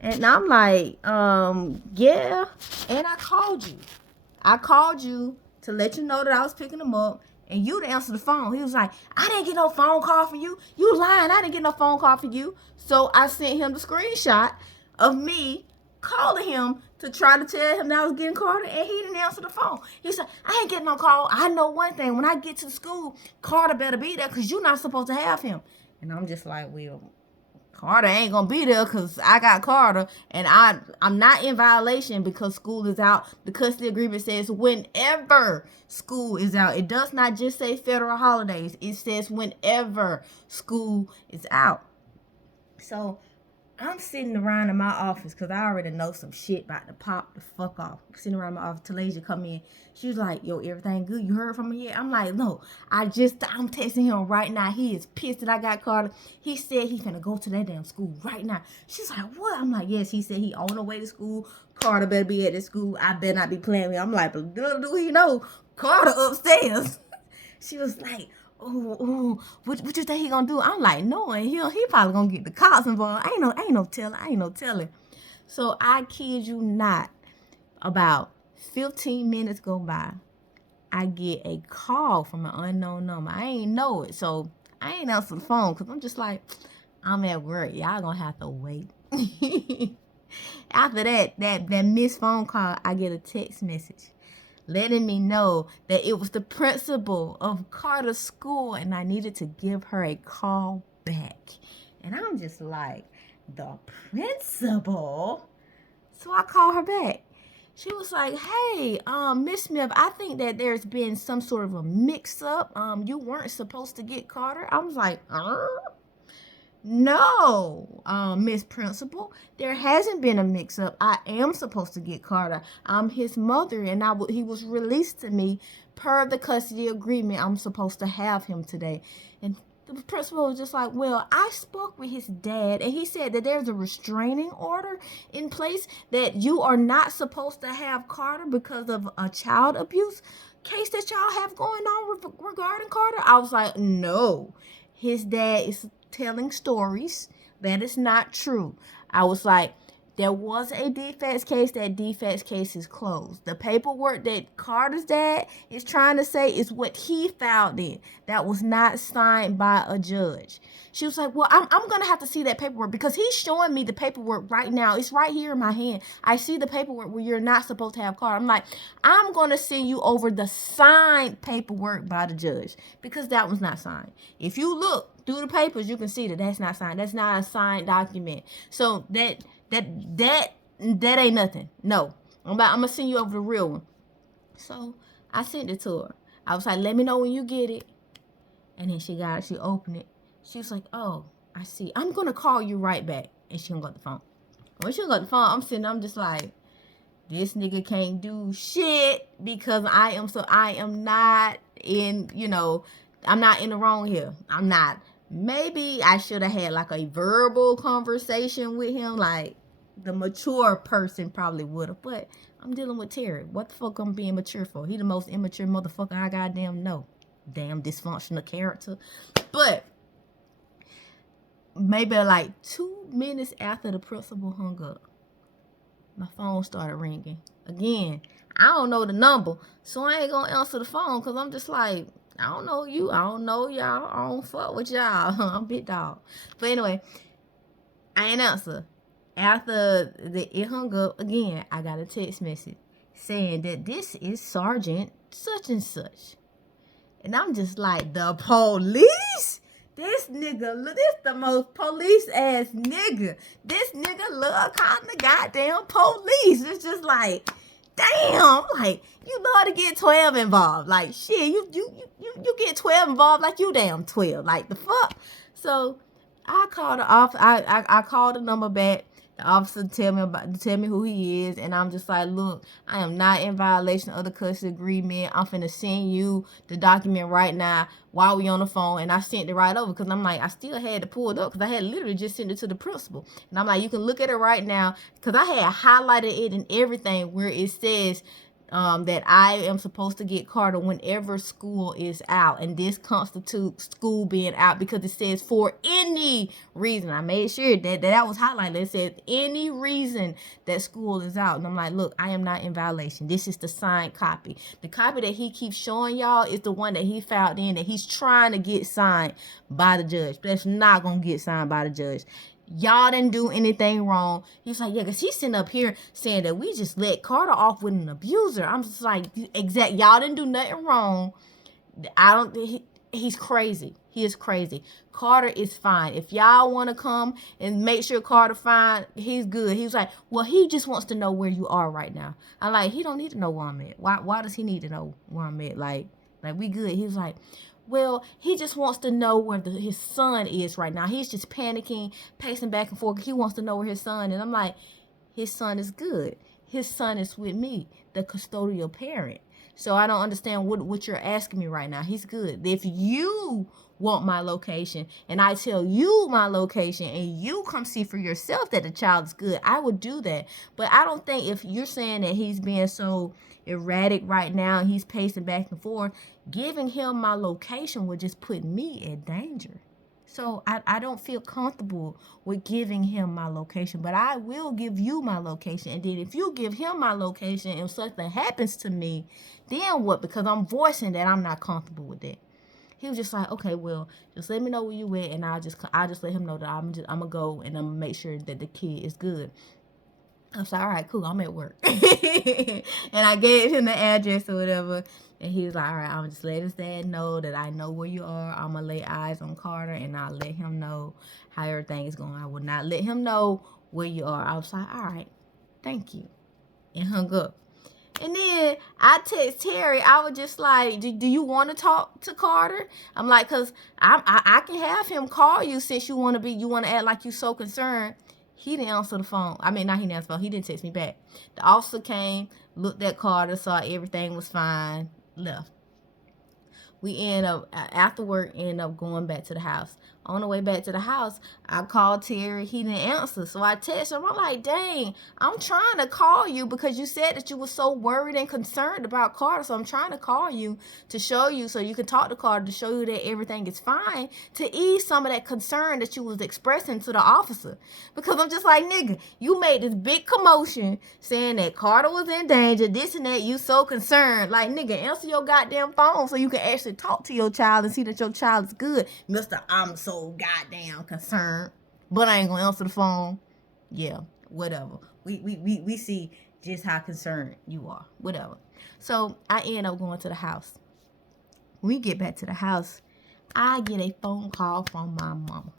And I'm like, yeah. And I called you. I called you to let you know that I was picking him up. And you didn't answer the phone. He was like, I didn't get no phone call for you. You lying. I didn't get no phone call for you. So I sent him the screenshot of me calling him to try to tell him that I was getting Carter, and he didn't answer the phone. He said, I ain't getting no call. I know one thing. When I get to the school, Carter better be there because you're not supposed to have him. And I'm just like, well, Carter ain't gonna be there because I got Carter, and I'm not in violation because school is out. The custody agreement says whenever school is out. It does not just say federal holidays. It says whenever school is out. So I'm sitting around in my office because I already know some shit about to pop the fuck off. I'm sitting around my office. Talasia come in. She was like, yo, everything good? You heard from me yet? I'm like, no. I'm texting him right now. He is pissed that I got Carter. He said he finna go to that damn school right now. She's like, what? I'm like, yes. He said he on the way to school. Carter better be at the school. I better not be playing with him. I'm like, but little do he know, Carter upstairs. She was like, oh, what you think he gonna do? I'm like, no, and he probably gonna get the cops involved. Ain't no telling. So I kid you not, about 15 minutes go by, I get a call from an unknown number. I ain't know it, so I ain't answer the phone because I'm just like, I'm at work. Y'all gonna have to wait. After that missed phone call, I get a text message letting me know that it was the principal of Carter's school and I needed to give her a call back. And I'm just like, the principal? So I call her back. She was like, hey, Miss Smith, I think that there's been some sort of a mix-up. You weren't supposed to get Carter. I was like, no, Miss Principal, there hasn't been a mix-up. I am supposed to get Carter. I'm his mother, and he was released to me per the custody agreement. I'm supposed to have him today. And the principal was just like, well, I spoke with his dad, and he said that there's a restraining order in place that you are not supposed to have Carter because of a child abuse case that y'all have going on regarding Carter. I was like, no, his dad is telling stories. That is not true. I was like, there was a defects case. That defects case is closed. The paperwork that Carter's dad is trying to say is what he filed in. That was not signed by a judge. She was like, well, I'm going to have to see that paperwork because he's showing me the paperwork right now. It's right here in my hand. I see the paperwork where you're not supposed to have Carter. I'm like, I'm going to send you over the signed paperwork by the judge because that was not signed. If you look through the papers, you can see that that's not signed. That's not a signed document. So that ain't nothing. No. I'm gonna send you over the real one. So I sent it to her. I was like, let me know when you get it. And then she opened it. She was like, oh, I see. I'm gonna call you right back. And she hung up the phone. When she hung up the phone, I'm just like, this nigga can't do shit because I am not in, I'm not in the wrong here. I'm not. Maybe I should have had like a verbal conversation with him, like the mature person probably would have. But I'm dealing with Terry. What the fuck I'm being mature for? He the most immature motherfucker I goddamn know. Damn dysfunctional character. But maybe like 2 minutes after the principal hung up, my phone started ringing. Again, I don't know the number, so I ain't gonna answer the phone because I'm just like, I don't know you. I don't know y'all. I don't fuck with y'all. I'm big dog. But anyway, I ain't answer. After it hung up again, I got a text message saying that this is Sergeant such and such. And I'm just like, the police? This nigga, this the most police ass nigga. This nigga love calling the goddamn police. It's just like, damn, like, you love to get 12 involved. Like, shit, you get 12 involved like you damn 12. Like, the fuck? So, I called the officer. I called the number back. The officer tell me who he is, and I'm just like, look, I am not in violation of the custody agreement. I'm finna send you the document right now while we on the phone, and I sent it right over because I'm like, I still had to pull it up because I had literally just sent it to the principal, and I'm like, you can look at it right now because I had highlighted it and everything where it says that I am supposed to get Carter whenever school is out. And this constitutes school being out because it says for any reason. I made sure that was highlighted. It says any reason that school is out. And I'm like, look, I am not in violation. This is the signed copy. The copy that he keeps showing y'all is the one that he filed in that he's trying to get signed by the judge. But that's not going to get signed by the judge. Y'all didn't do anything wrong. He's like, yeah, because he's sitting up here saying that we just let Carter off with an abuser. I'm just like, y'all didn't do nothing wrong. He's crazy. He is crazy. Carter is fine. If y'all want to come and make sure Carter fine, he's good. He's like, well, he just wants to know where you are right now. I'm like, he don't need to know where I'm at. Why does he need to know where I'm at? Like we good. He's like, well, he just wants to know where his son is right now. He's just panicking, pacing back and forth. He wants to know where his son is. I'm like, his son is good. His son is with me, the custodial parent. So I don't understand what you're asking me right now. He's good. If you want my location and I tell you my location and you come see for yourself that the child is good, I would do that. But I don't think if you're saying that he's being so erratic right now and he's pacing back and forth, giving him my location would just put me in danger. So I don't feel comfortable with giving him my location, but I will give you my location. And then if you give him my location and something happens to me, then what? Because I'm voicing that I'm not comfortable with that. He was just like, okay, well, just let me know where you at, and I'll just let him know that I'm gonna go and I'm gonna make sure that the kid is good. I was like, all right, cool, I'm at work. And I gave him the address or whatever. And he was like, all right, I'm just let his dad know that I know where you are. I'm going to lay eyes on Carter, and I'll let him know how everything is going. I will not let him know where you are. I was like, all right, thank you. And hung up. And then I text Terry. I was just like, do you want to talk to Carter? I'm like, because I can have him call you since you want to act like you so concerned. He didn't answer the phone. I mean, not he didn't answer the phone. He didn't text me back. The officer came, looked at Carter, saw everything was fine, left. We after work, ended up going back to the house. On the way back to the house, I called Terry. He didn't answer. So I texted him. I'm like, dang, I'm trying to call you because you said that you were so worried and concerned about Carter. So I'm trying to call you to show you so you can talk to Carter to show you that everything is fine, to ease some of that concern that you was expressing to the officer. Because I'm just like, nigga, you made this big commotion saying that Carter was in danger, this and that. You so concerned. Like, nigga, answer your goddamn phone so you can actually talk to your child and see that your child is good. Mr. I'm so goddamn concerned, but I ain't gonna answer the phone. Yeah, whatever. We see just how concerned you are. Whatever. So I end up going to the house. When we get back to the house, I get a phone call from my mama.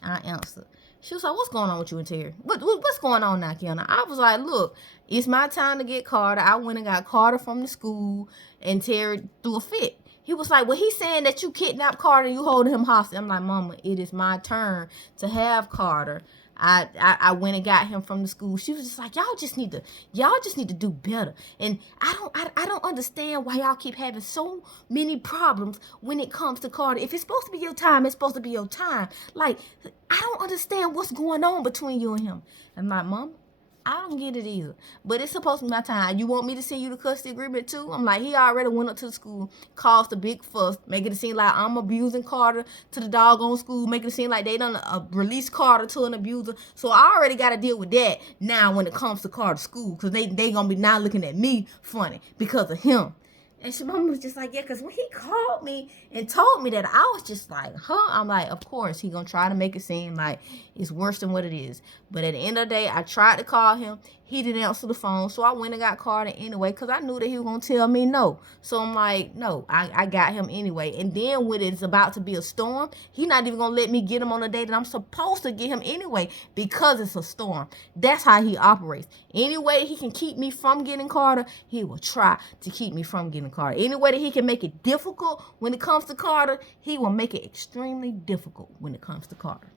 I answer. She was like, what's going on with you and Terry? What's going on now, Kiana? I was like, look, it's my time to get Carter. I went and got Carter from the school, and Terry threw a fit. He was like, well, he's saying that you kidnapped Carter and you holding him hostage. I'm like, mama, it is my turn to have Carter. I went and got him from the school. She was just like, y'all just need to do better. And I don't understand why y'all keep having so many problems when it comes to Carter. If it's supposed to be your time, it's supposed to be your time. Like, I don't understand what's going on between you and him. I'm like, mama, I don't get it either. But it's supposed to be my time. You want me to send you the custody agreement too? I'm like, he already went up to the school, caused a big fuss, making it seem like I'm abusing Carter to the doggone school, making it seem like they done release Carter to an abuser. So I already got to deal with that now when it comes to Carter school, because they going to be now looking at me funny because of him. And she mama was just like, yeah, because when he called me and told me that, I was just like, huh? I'm like, of course, he going to try to make it seem like it's worse than what it is. But at the end of the day, I tried to call him. He didn't answer the phone. So I went and got Carter anyway because I knew that he was going to tell me no. So I'm like, no, I got him anyway. And then when it's about to be a storm, he's not even going to let me get him on a day that I'm supposed to get him anyway because it's a storm. That's how he operates. Any way he can keep me from getting Carter, he will try to keep me from getting Carter. Any way that he can make it difficult when it comes to Carter, he will make it extremely difficult when it comes to Carter.